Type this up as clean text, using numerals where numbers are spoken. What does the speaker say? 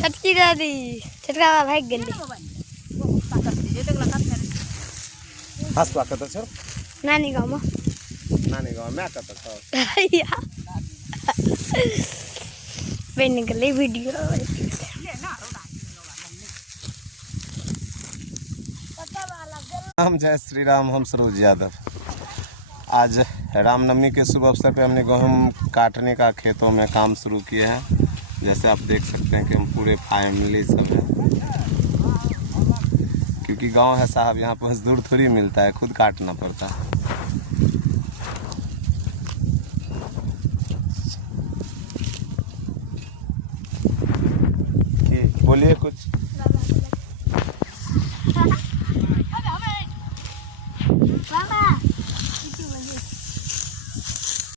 छटकी दादी छटका भाग गेली हंसवा कत छ नानी गाउँमा म्या कत छ बहिनीको भिडियो राम जय श्री राम। हम सरोज यादव। आज रामनवमी के शुभ अवसर पे हमने गेहूँ काटने का खेतों में काम शुरू किए हैं। जैसे आप देख सकते हैं कि हम पूरे फैमिली सब हैं, क्योंकि गांव है साहब, यहाँ पर मजदूर थोड़ी मिलता है, खुद काटना पड़ता है। बोलिए कुछ। मामा